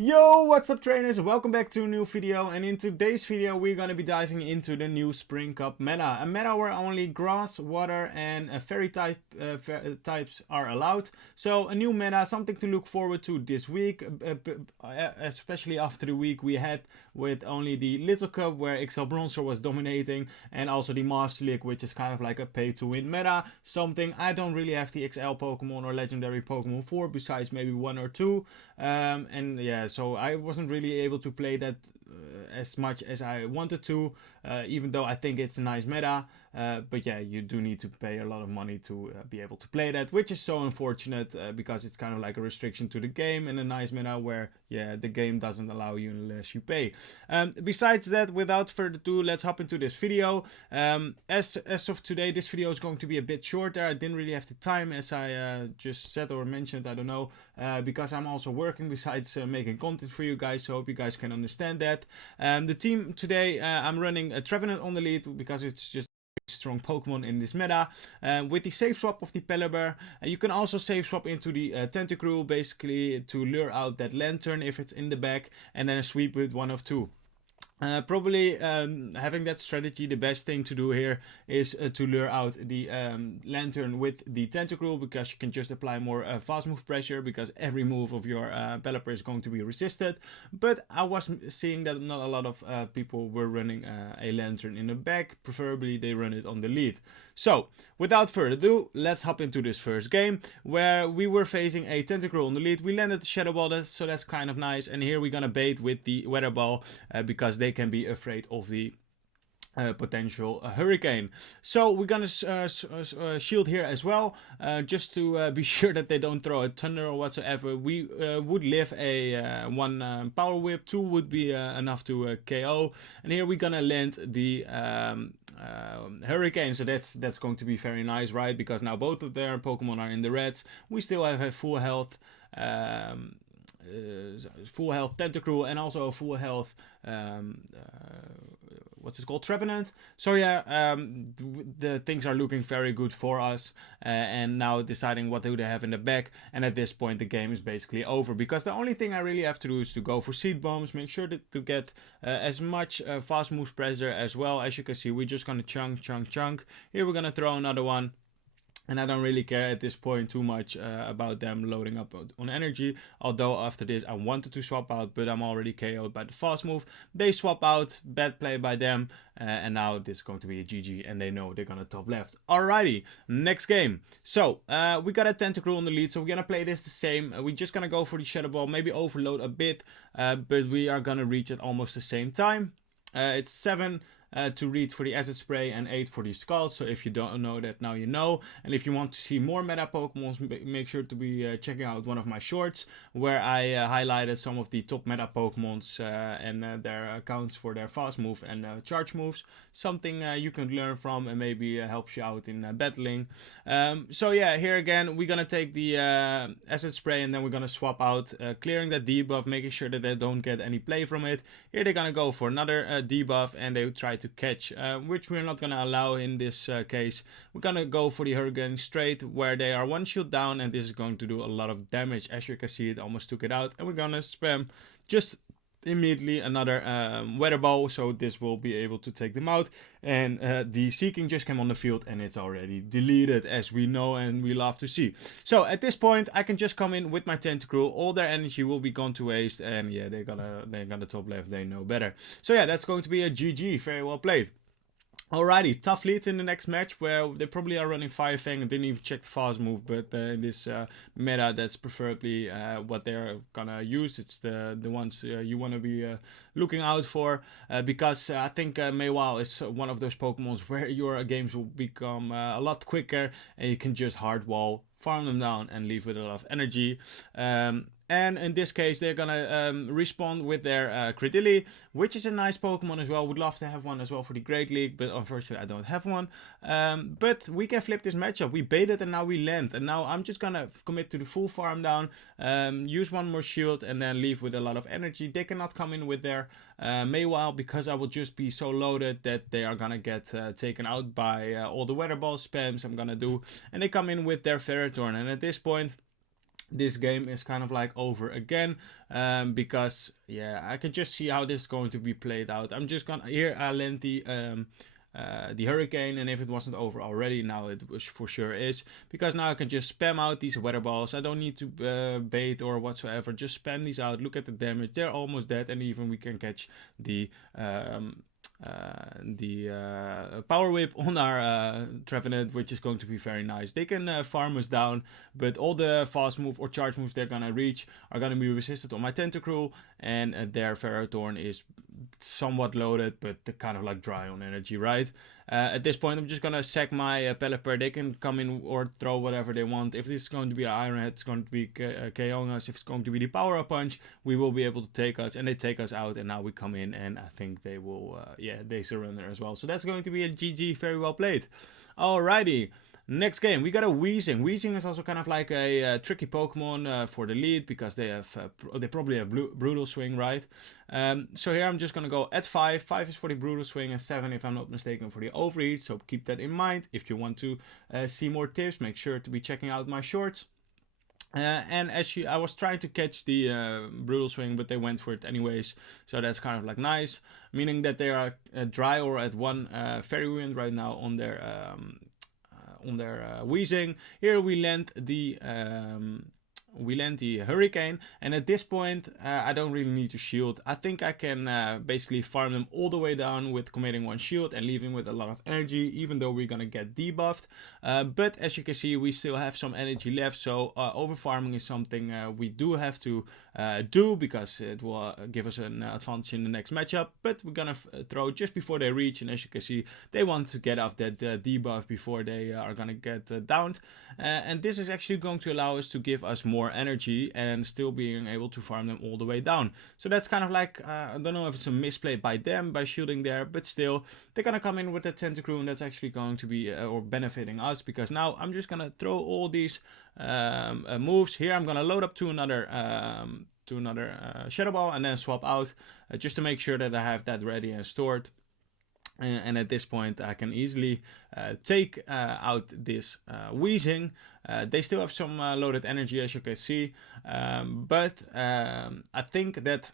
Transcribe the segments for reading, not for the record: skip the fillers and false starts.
Yo, what's up trainers? Welcome back to a new video, and in today's video we're gonna be diving into the new Spring Cup meta. A meta where only grass, water and fairy types are allowed. So a new meta, something to look forward to this week, especially after the week we had with only the Little Cup where XL Bronzer was dominating, and also the Master League, which is kind of like a pay to win meta. Something I don't really have the XL Pokemon or Legendary Pokemon for, besides maybe one or two. And yeah, so I wasn't really able to play that as much as I wanted to, even though I think it's a nice meta. But yeah, you do need to pay a lot of money to be able to play that, which is so unfortunate because it's kind of like a restriction to the game in a nice meta where, yeah, the game doesn't allow you unless you pay. Besides that, without further ado, let's hop into this video. As of today, this video is going to be a bit shorter. I didn't really have the time, as I just said or mentioned, I don't know, because I'm also working besides making content for you guys, so I hope you guys can understand that. The team today, I'm running a Trevenant on the lead because it's just strong Pokemon in this meta, with the save swap of the Pelipper. You can also save swap into the Tentacruel, basically to lure out that Lantern if it's in the back, and then a sweep with one of two. Probably having that strategy, the best thing to do here is to lure out the Lantern with the Tentacruel, because you can just apply more fast move pressure, because every move of your Pelipper is going to be resisted. But I was seeing that not a lot of people were running a Lantern in the back, preferably they run it on the lead. So without further ado, let's hop into this first game where we were facing a Tentacruel on the lead. We landed the Shadow Ball, so that's kind of nice, and here we're gonna bait with the Weather Ball because they can be afraid of the potential hurricane. So we're gonna shield here as well, just to be sure that they don't throw a thunder or whatsoever. We would live a one power whip, two would be enough to KO, and here we're gonna land the hurricane. So that's going to be very nice, right? Because now both of their Pokemon are in the reds. We still have a full health Tentacruel, and also a full health what's it called, Trevenant. So yeah, the things are looking very good for us, and now deciding what do they have in the back, and at this point the game is basically over, because the only thing I really have to do is to go for Seed Bombs, make sure to get as much fast move pressure as well. As you can see, we're just gonna chunk. Here we're gonna throw another one. And I don't really care at this point too much about them loading up on energy. Although after this I wanted to swap out, but I'm already KO'd by the fast move. They swap out, bad play by them. And now this is going to be a GG, and they know they're gonna top left. Alrighty, next game. So we got a Tentacruel on the lead, so we're gonna play this the same. We're just gonna go for the Shadow Ball, maybe overload a bit, but we are gonna reach at almost the same time. It's 7 to read for the Acid Spray and 8 for the Scald. So if you don't know that, now you know. And if you want to see more meta Pokemon, make sure to be checking out one of my shorts where I highlighted some of the top meta Pokemons and their accounts for their fast move and charge moves. Something you can learn from and maybe helps you out in battling. So yeah, here again we're gonna take the Acid Spray, and then we're gonna swap out, clearing that debuff, making sure that they don't get any play from it. Here they're gonna go for another debuff, and they try to catch, which we're not gonna allow in this case. We're gonna go for the Hurricane straight, where they are one shield down, and this is going to do a lot of damage. As you can see, it almost took it out, and we're gonna spam just immediately another Weather Ball, so this will be able to take them out. And the Seeking just came on the field, and it's already deleted, as we know and we love to see. So at this point I can just come in with my Tentacruel, all their energy will be gone to waste, and yeah, they're gonna top left, they know better. So yeah, that's going to be a GG, very well played. Alrighty, tough leads in the next match, where they probably are running Fire Fang and didn't even check the fast move, but in this meta, that's preferably what they're gonna use. It's the ones you want to be looking out for, because I think Meiwao is one of those Pokemons where your games will become a lot quicker, and you can just hard wall, farm them down, and leave with a lot of energy. And in this case, they're gonna respond with their Credilli, which is a nice Pokemon as well. Would love to have one as well for the Great League, but unfortunately I don't have one. But we can flip this matchup. We baited and now we land. And now I'm just gonna commit to the full farm down, use one more shield, and then leave with a lot of energy. They cannot come in with their Mawile because I will just be so loaded that they are gonna get taken out by all the Weather Ball spams I'm gonna do. And they come in with their Ferrothorn. And at this point, this game is kind of like over again, because yeah, I can just see how this is going to be played out. I'm just gonna here I land the Hurricane, and if it wasn't over already, now it was for sure is, because now I can just spam out these Weather Balls. I don't need to bait or whatsoever, just spam these out. Look at the damage, they're almost dead, and even we can catch the Power Whip on our Trevenant, which is going to be very nice. They can farm us down, but all the fast move or charge moves they're gonna reach are gonna be resisted on my Tentacruel, and their Ferrothorn is somewhat loaded, but kind of like dry on energy, right? At this point, I'm just gonna sack my Pelipper. They can come in or throw whatever they want. If this is going to be an Iron Head, it's going to be KOing us. If it's going to be the Power Up Punch, we will be able to take us, and they take us out, and now we come in, and I think they will, they surrender as well. So that's going to be a GG, very well played. Alrighty. Next game, we got a Weezing. Weezing is also kind of like a tricky Pokemon for the lead, because they have they probably have Brutal Swing, right? So here I'm just gonna go at 5. 5 is for the Brutal Swing, and 7, if I'm not mistaken, for the Overheat. So keep that in mind. If you want to see more tips, make sure to be checking out my shorts. And I was trying to catch the Brutal Swing, but they went for it anyways. So that's kind of like nice, meaning that they are dry or at 1 Fairy Wind right now on their Weezing. Here we land the Hurricane, and at this point I don't really need to shield. I think I can basically farm them all the way down with committing 1 shield and leaving with a lot of energy, even though we're gonna get debuffed. But as you can see, we still have some energy left, so over farming is something we do have to do, because it will give us an advantage in the next matchup. But we're gonna throw just before they reach, and as you can see, they want to get off that debuff before they are gonna get downed, and this is actually going to allow us to give us more energy and still being able to farm them all the way down. So that's kind of like, I don't know if it's a misplay by them by shielding there, but still, they're gonna come in with the Tentacruel, and that's actually going to be or benefiting us, because now I'm just gonna throw all these moves. Here I'm gonna load up to another Shadow Ball, and then swap out, just to make sure that I have that ready and stored. And at this point I can easily take out this Weezing. They still have some loaded energy, as you can see, but I think that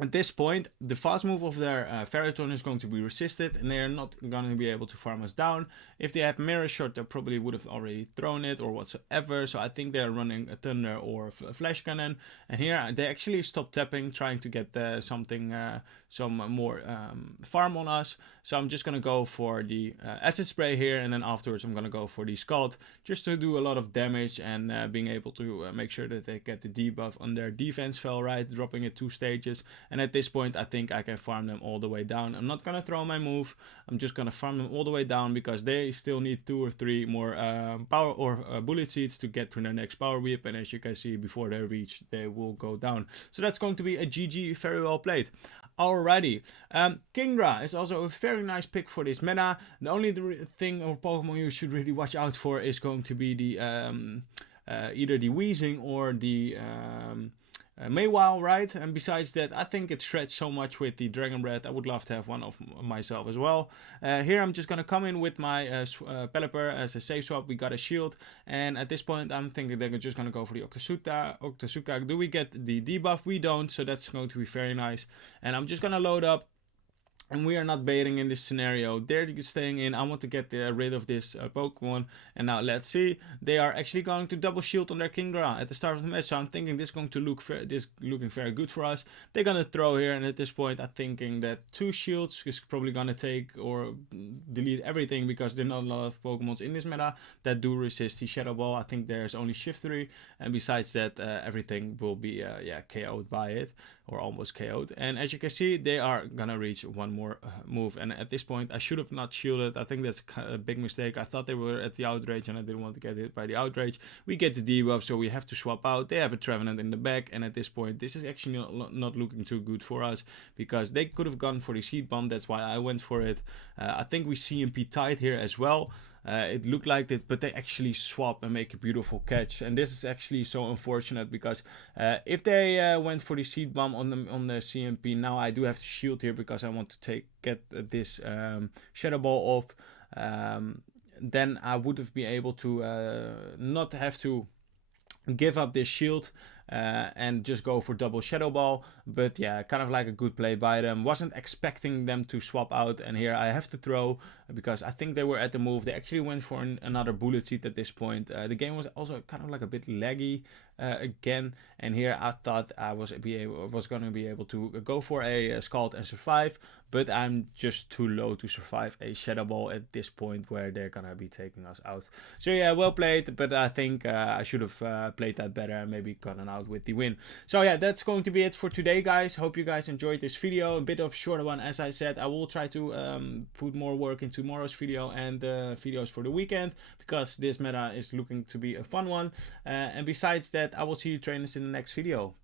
at this point the fast move of their Ferrothorn is going to be resisted, and they are not going to be able to farm us down. If they had Mirror Shot, they probably would have already thrown it or whatsoever, so I think they're running a Thunder or a Flash Cannon. And here they actually stop tapping, trying to get some more farm on us. So I'm just gonna go for the Acid Spray here, and then afterwards I'm gonna go for the Scald, just to do a lot of damage and being able to make sure that they get the debuff on their defense fell, right, dropping it 2 stages. And at this point I think I can farm them all the way down. I'm not gonna throw my move, I'm just gonna farm them all the way down, because they still need 2 or 3 more power or bullet seeds to get to their next Power Whip, and as you can see, before they reach, they will go down. So that's going to be a GG, very well played. Alrighty, Kingdra is also a very nice pick for this meta. The only thing or Pokemon you should really watch out for is going to be the either the Weezing or the Mawile, right? And besides that, I think it shreds so much with the Dragon Breath. I would love to have one of myself as well. Here I'm just gonna come in with my Pelipper as a safe swap. We got a shield, and at this point I'm thinking they're just gonna go for the Octasuka. Do we get the debuff? We don't, so that's going to be very nice. And I'm just gonna load up. And we are not baiting in this scenario. They're staying in. I want to get rid of this Pokemon. And now let's see. They are actually going to double shield on their Kingdra at the start of the match. So I'm thinking this is going to look looking very good for us. They're going to throw here. And at this point I'm thinking that 2 shields is probably going to take or delete everything. Because there are not a lot of Pokemons in this meta that do resist the Shadow Ball. I think there's only Shiftry. And besides that, everything will be KO'd by it. or almost KO'd. And as you can see, they are gonna reach one more move. And at this point, I should have not shielded. I think that's a big mistake. I thought they were at the outrage and I didn't want to get hit by the outrage. We get the debuff, so we have to swap out. They have a Trevenant in the back, and at this point, this is actually not looking too good for us, because they could have gone for the Seed Bomb. That's why I went for it. I think we CMP tied here as well. It looked like it, but they actually swap and make a beautiful catch. And this is actually so unfortunate, because if they went for the Seed Bomb on the CMP, now I do have to shield here because I want to get this Shadow Ball off. Then I would have been able to not have to give up this shield and just go for double Shadow Ball. But yeah, kind of like a good play by them. Wasn't expecting them to swap out, and here I have to throw because I think they were at the move. They actually went for another Bullet Seed at this point. The game was also kind of like a bit laggy again, and here I thought I was going to be able to go for a Scald and survive, but I'm just too low to survive a Shadow Ball at this point where they're gonna be taking us out. So yeah, well played, but I think I should have played that better and maybe gotten out with the win. So yeah, that's going to be it for today, guys. Hope you guys enjoyed this video. A bit of a shorter one, as I said. I will try to put more work into tomorrow's video and videos for the weekend, because this meta is looking to be a fun one. And besides that, I will see you trainers in the next video.